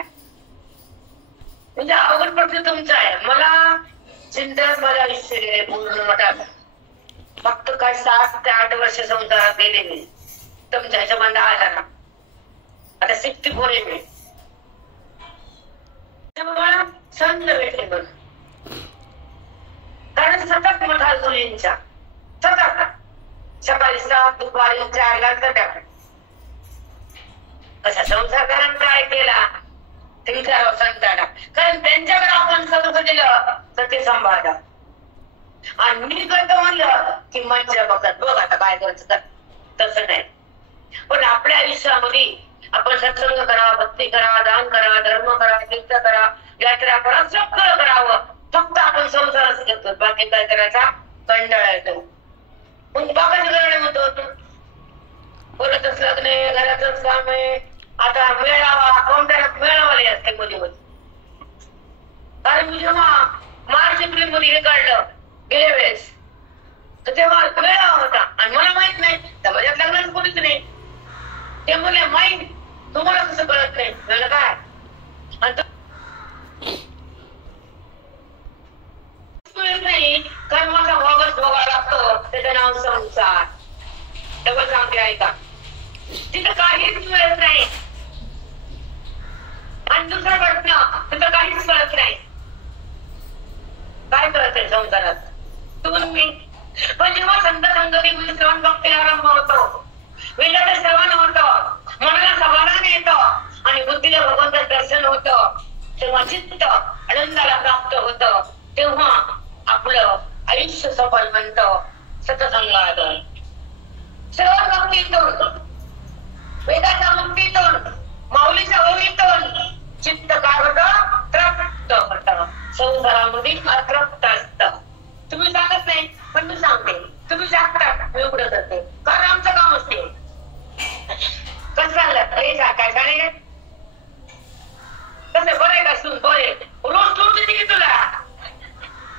म्हणजे अवघड प्रश्न तुमचा आहे. मला चिंतन माझं आयुष्य गेले पूर्ण मठात, फक्त काय 7 ते 8 वर्ष संसारात गेले मी. तुमच्या ह्याच्यामध्ये आला ना, आता 64 आहे मी. संत भेटले पण, कारण सतत मठात मुलींच्या सतत सकाळी 7 दुपारी 4 घालतात. कसा संसार कारण काय केला ते विचारावं संतांना, कारण त्यांच्याकडे आपण सगळं दिलं तर ते सांभाळतात. आणि मी करतो म्हणलं की मज्जा बघतात, बघ आता काय करायचं. तसं नाही. पण आपल्या आयुष्यामध्ये आपण सत्संग करा, भक्ती करा, दान करा, धर्म करा, तीर्थ करा, यात्रा करा, सगळं करावं. फक्त आपण संसारच करतो, बाकी काय करायचा कंटाळा येतो. मग बाबाची गरज म्हणतो बोलतच लग्न आहे, घरातच काम आहे. आता मेळावा कोणत्या मेळावाले असते मध्ये मध्ये. कारण मी जेव्हा मार्च एप्रिल मध्ये हे काढलं गेल्या वेळेस. तर तेव्हा वेळ होता आणि मला माहित नाही, तर माझ्यात लग्नाचं कोणीच नाही. ते म्हणले माहित तुम्हाला कसं कळत नाही. म्हणलं काय? नाही कारण माझा भागच भोगावा लागतो, त्याचं नाव संसार. डबल सांगते ऐका, तिथं काहीच मिळत नाही आणि दुसरा प्रश्न, तिथं काहीच कळत नाही. काय कळत आहे संसारात? तुम्ही पण जेव्हा संत संगती श्रवण भक्ती आरंभ होतो, वेदाचं श्रवण होतं, मनाला समाधान येतं आणि बुद्धीला भगवंताचं दर्शन होतं, तेव्हा चित्त आनंदाला प्राप्त होतं. तेव्हा आपलं आयुष्य सफल बनतं. सत्संगात श्रवण भक्तीतून, वेदाच्या मुक्तीतून, माऊलीच्या ओळीतून चित्त काय होतं? तृप्त होतं. संसारामध्ये अतृप्त असतं. तुम्ही सांगत नाही पण मी सांगते, तुम्ही सांगता मी उघड करते, कारण आमचं काम असते. कसं सांगलं हे काय सांगणे कसं बरं का? सून बरे रोज सून देते की तुला?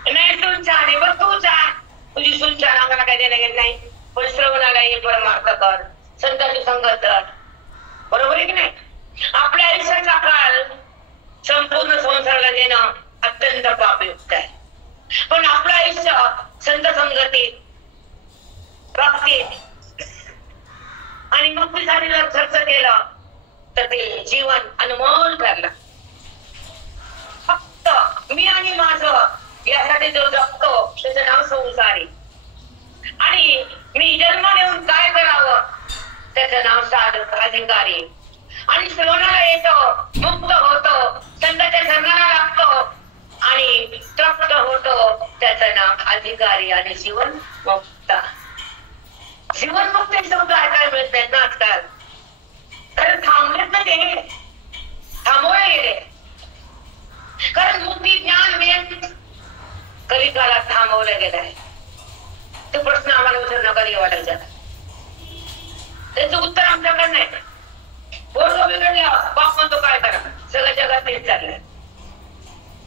नाही सून छान आहे, बरं तू छान, तुझी सून छान, आम्हाला काय देणं घेत नाही. पण श्रवणाला ये, परमार्थ कर, संतांची संगत कर. बरोबर आहे की नाही? आपल्या आयुष्याचा काळ संपूर्ण संसाराला देणं अत्यंत पापयुक्त आहे. पण आपलं आयुष्य संत संगतीत, भक्तीत आणि मुक्तीसाठी जर खर्च केलं तर ते जीवन अनमोल ठरलं. फक्त मी आणि माझं यासाठी जो जगतो त्याचं नाव संसार आहे. आणि मी जन्म घेऊन काय करावं त्याचं नाव साधक अधिकारी. आणि श्रवणाला येतो, मुक्त होतो, संतांच्या शरणाला लागतो आणि तृप्त होतो, त्याचं नाव अधिकारी आणि जीवन मुक्त. जीवन मुक्त शब्द ऐकायला मिळत नाहीत ना आजकाल, कारण थांबलेत ना ते, थांबवले गेले. कारण मुक्ती ज्ञान वेद कलिकालात थांबवलं गेलं आहे. तो प्रश्न आम्हाला विचारणं कधी वाटायचा, त्याचं उत्तर आमच्याकडे नाही. बोलतो बिघडल्या बाप म्हणतो काय करा, सगळ्या जगात तेच चाललंय.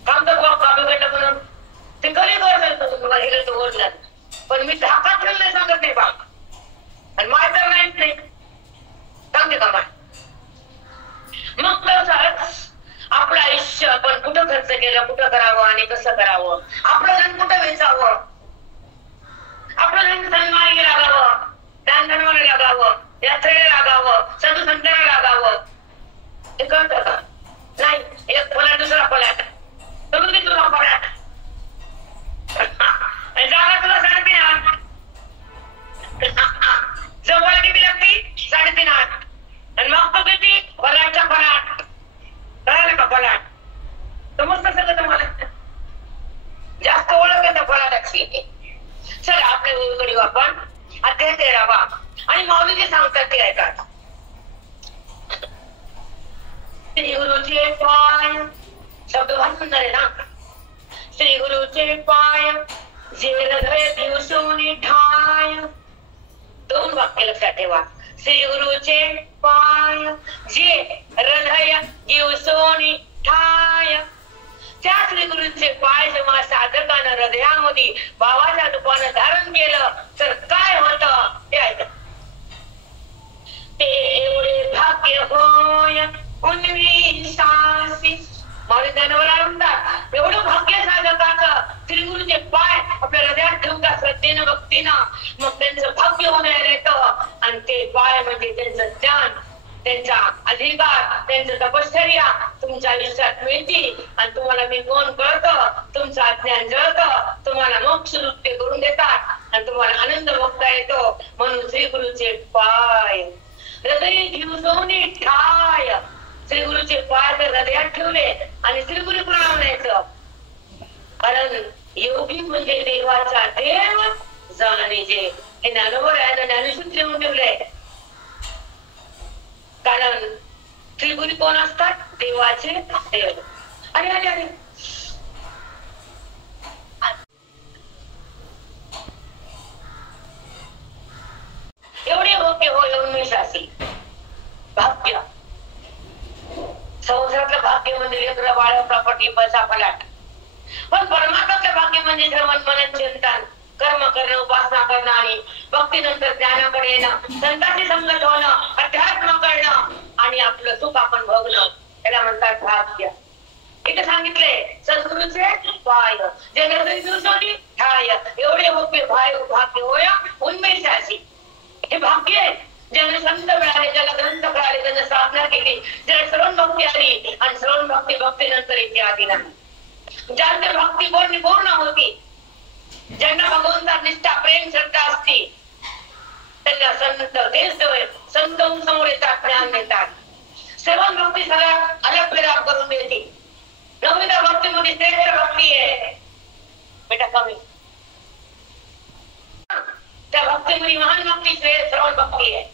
काम तर बाप बिघडलं म्हणून ते कधी करतो तुम्हाला हे तो ओढला, पण मी धाकात ठेवून नाही सांगत नाही बाप, आणि माय तर नाहीच नाही सांगते का माय. मग तसंच आपलं आयुष्य आपण कुठं खर्च केलं, कुठं करावं आणि कसं करावं, आपलं धन कुठं वेचावं, आपलं धन सन्मार्गी लागावं, दान धर्माला लागावं, यात्रेला लागावं, साधू संतांना लागावं, हे कळतं का? नाही. एक फलाट दुसरा फलाट, तुम्ही तुला फलाट जागा तुला 3.5 जवळ किती लागते? 3.5 आणि मग तो किती? फलाटचा फलाट. कळालं का? फलाट समजतं सगळं तुम्हाला? जास्त ओळख आहे त्या फलाटाची. चला आपल्या गुरुकडे आपण अध्याय 13 आणि माऊली जे सांगतात ते ऐका. श्री गुरुचे पाय, शब्द फार सुंदर आहे ना. श्री गुरुचे पाय जे हृदय दिवसोनी ठाय. 2 वाक्य लक्षात ठेवा. श्री गुरुचे पाय जे हृदय दिवसोनी ठाय. त्या श्री गुरुचे पाय जेव्हा साधकानं हृदयामध्ये भावाच्या रूपानं धारण केलं तर काय होतं ते ऐका. ते एवढे भाग्य होय उन्विसासी. माऊली ज्ञानोबा म्हणतात एवढं भाग्य साधकाचं श्री गुरुचे पाय आपल्या हृदयात ठेवतात श्रद्धेनं भक्तीनं, मग त्यांचं भाग्य होणार येतं. आणि ते पाय म्हणजे त्यांचं ज्ञान, त्यांचा अधिकार, त्यांचं तपश्चर्या तुमच्या आयुष्यात मिळते आणि तुम्हाला मी कोण कळतं, तुमचं अज्ञान जळतं, तुम्हाला मोक्ष नृत्य करून देतात आणि तुम्हाला आनंद भोगता येतो. म्हणून श्री गुरुचे पाय हृदय दिवसोनी ठाय. श्री गुरुचे पाय तर हृदयात ठेवले आणि श्री गुरु पुन्हा म्हणायचं, कारण योगी म्हणजे देवाचा देव जाणीजे. हे ज्ञानोबा ज्ञानेश्वर लिहून ठेवलंय. कारण श्री गुरु कोण असतात? देवाचे देव. अरे अरे अरे एवढे होते हो उन्मेषासी. भाग्य संसारातलं भाग्य म्हणजे लेकरं बाळ, प्रॉपर्टी, पैसा, फलाट पण परमार्थाचं भाग्य म्हणजे श्रवण मनन चिंतन कर्म करणं उपासना करणं आणि भक्तीनंतर ज्ञानाकडे येणं संतांची संगत होणं अध्यात्म करणं आणि आपलं सुख आपण भोगणं त्याला म्हणतात भाग्य. इथे सांगितले सद्गुरूचे पाय जगदीशोनी ठाय एवढे मोठे भाग्य होय उन्मेषाची. हे भाग्य आहे ज्याने संत मिळाले ज्याला ग्रंथ कळाले ज्याने साधना केली ज्याला श्रवण भक्ती आली आणि श्रवण भक्तीनंतर इथे आली नाही. ज्यांची भक्ती पूर्ण होती ज्यांना भगवंता निष्ठा प्रेम श्रद्धा असती त्यांना संत तेच संत समोर येतात ज्ञान देतात. श्रवण भक्ती सगळ्यात अलग विराग करून देते. नवविधा भक्तीमध्ये श्रेष्ठ भक्ती आहे बेटा कमी त्या भक्तीमध्ये महान भक्ती श्रवण भक्ती आहे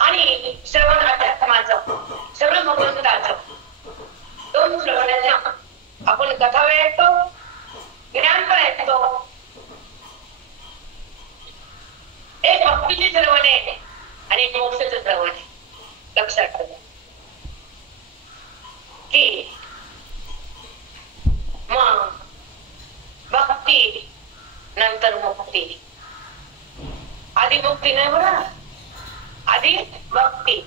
आणि श्रवण अध्यात्माचं श्रवण भगवंताचं दोन श्रवणाच्या आपण कथा ऐकतो ज्ञान पण ऐकतो. एक भक्तीचे श्रवण आहे आणि एक मोक्षाचं श्रवण आहे. लक्षात ठेवा की मग भक्ती नंतर मुक्ती. आधी मुक्ती नाही बरं आधी भक्ती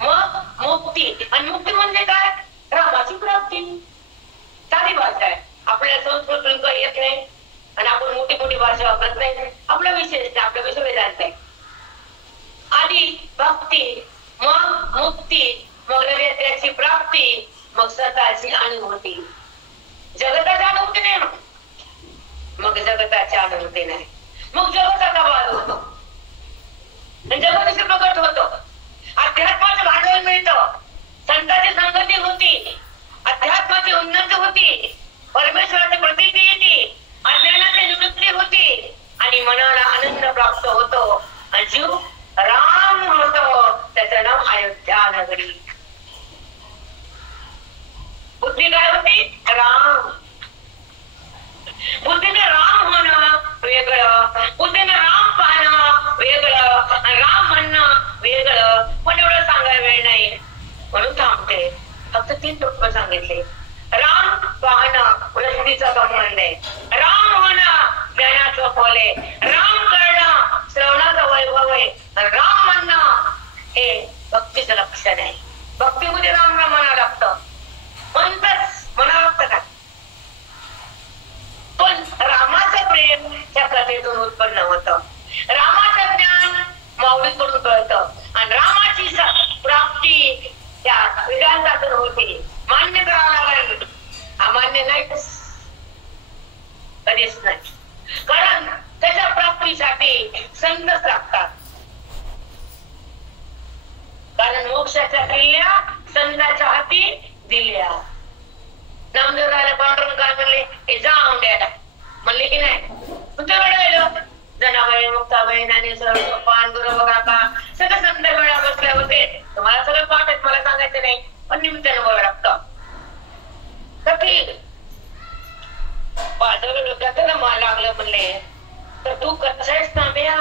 मग मुक्ती. आणि मुक्ती म्हणजे काय रामाची प्राप्ती. साधी भाषा आहे आपल्या संस्कृत येत नाही आणि आपण मोठी मोठी भाषा वापरत नाही. आपला विषय आपला विषय वेदांत आहे. आधी भक्ती मग मुक्ती मग त्याची प्राप्ती मग स्वतःची अनुभूती. जगताची अनुभूती नाही मग जगताची अनुभूती नाही मग जगताचा भाग होतो जगत प्रकट होतो. अध्यात्माचं भांडवल मिळतं संतांची संगती होती अध्यात्माची उन्नती होती परमेश्वराची प्रतीती येते अज्ञानाची निवृत्ती होती आणि मनाला आनंद प्राप्त होतो आणि जीव राम होतो. त्याचं नाव अयोध्या नगरी. बुद्धी काय होती राम. बुद्धीने राम होणं वेगळं बुद्धीने राम पाहणं वेगळं राम म्हणणं वेगळं. पण एवढं सांगायला वेळ नाही म्हणून थांबते. फक्त 3 टप्पे सांगितले. राम पाहणं वृत्तीचा संबंध आहे. राम होणं ज्ञानाचं फल आहे. राम करणं श्रवणाचं वैभव आहे. राम म्हणणं हे भक्तीचं लक्षण आहे. भक्तीमध्ये राम राम म्हणावं लागतं म्हणतच म्हणावं लागतं का. पण रामाचं प्रेम त्या कथेतून उत्पन्न होतं. रामाचं ज्ञान माऊलीकडून कळतं आणि रामाची प्राप्ती त्या वेदांतातून होती. मान्य करावं लागेल. अमान्य नाही कधीच नाही. कारण त्याच्या प्राप्तीसाठी संतच लागतात. कारण मोक्षाच्या किल्ल्या संतांच्या हाती दिल्या. नामदेव राहिला पांडुरंग काय म्हणले हे जा औंड्याला म्हणले की नाही तुझं रडायलं जनाबाई मुक्ताबाई ज्ञानेश्वर पान गुरु काका सगळं संत वेळा बसल्या होते. तुम्हाला सगळं पाठ आहेत मला सांगायचं नाही पण निमित्तानं बोलावं लागतं. पाठवलं डोक्यात ना मला लागलं म्हणले तर तू कसा आहेस ना बेया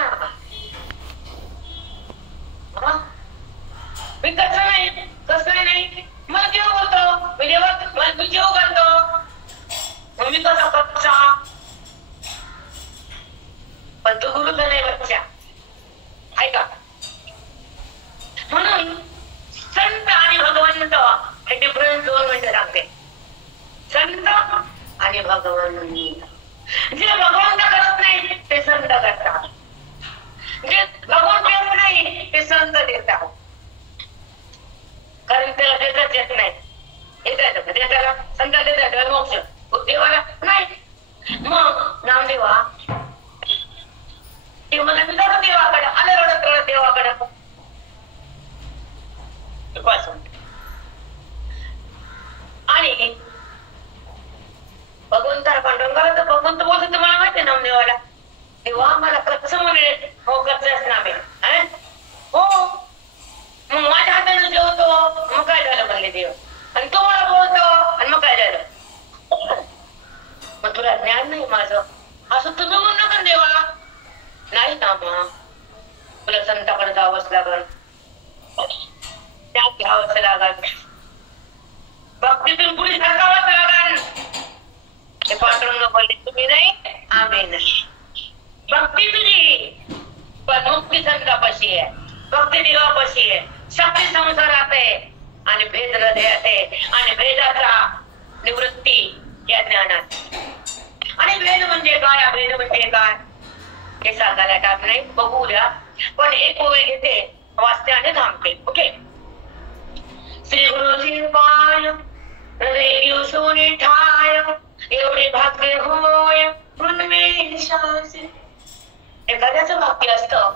मी कसं नाही कसं नाही मला जेव बोलतो मी देवात मी जेव घालतो मी कसा कच्चा पण तो गुरु तर नाही बच्चा ऐका. म्हणून संत आणि भगवंत हे डिफरन्स 2 मिनिटं सांगते. संत आणि भगवंत. जे भगवंत करत नाही ते संत करतात. जे भगवंत देत नाही ते संत देतात. कारण त्याला देताच येत नाही. त्याला संत देतात मोक्ष देवाला नाही. मग नामदेवा ते मला मी जातो देवाकडे आले रडत रडत देवाकडे आणि भगवंताला पांडुरंगाला तर भगवंत बोलतो तुम्हाला माहिती आहे नामदेवाला देवा मला कच्च म्हणे हो कच्चाच नामे हो मग माझ्या हाताने जेवतो मग काय झालं म्हणले देव आणि तो मला बोलतो आणि मग काय झालं मग तुला ज्ञान नाही माझं असं तुम्ही म्हणू नका देवा नाही ना मग तुला संताकडे जावंच लागल त्यात घ्यावंच लागल भक्तीतून पुढे सरकावंच लागल बोलले तुम्ही नाही आम्ही नाही. भक्ती तुझी पण मुक्ती संतापाशी आहे, भक्ती देवापाशी आहे, शक्ती संसारात आहे आणि भेद हृदयात आहे आणि भेदाचा निवृत्ती या ज्ञानात. आणि भेद म्हणजे काय, अभेद म्हणजे काय हे सांगायला टाक नाही, बघूया. पण एक ओळी घेते वाचते आणि थांबते. ओके. श्री गुरुजी पाय हृदय सोनी ठाय एवढे भाग्य होय पृथ्वी. एखाद्याचं भाग्य असतं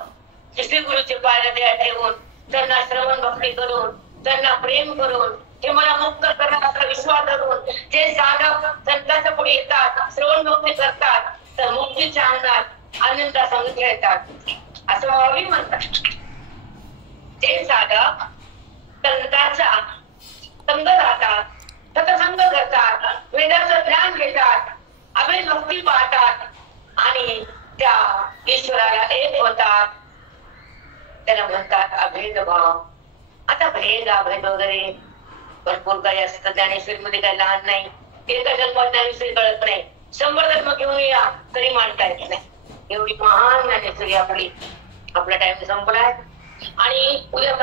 की श्री गुरुचे पाय हृदयात ठेवून त्यांना श्रवण भक्ती करून त्यांना प्रेम करून हे मला मुक्त करणार असा विश्वास धरून जे साधक संतांच्या पुढे येतात, श्रवण भक्ती करतात, तर मुक्तीच्या अंगात आनंद संग येतात असं भावी म्हणतात. जे साधक संतांचा संग राहतात, सतसंग करतात, वेदाचं ज्ञान घेतात, अभेद भक्ती पाहतात आणि त्या ईश्वराला एक होतात, त्याला म्हणतात अभेद भाव. आता भेद अभेद वगैरे भरपूर काही असतं, ज्ञानेश्वरीमध्ये काही लहान नाही. एका जन्मात ज्ञानेश्वरी कळत नाही, 100 जन्म घेऊन या तरी मांडता येत नाही. एवढी महान ज्ञानेश्वरी आपली. आपला टाइम संपलाय आणि उद्या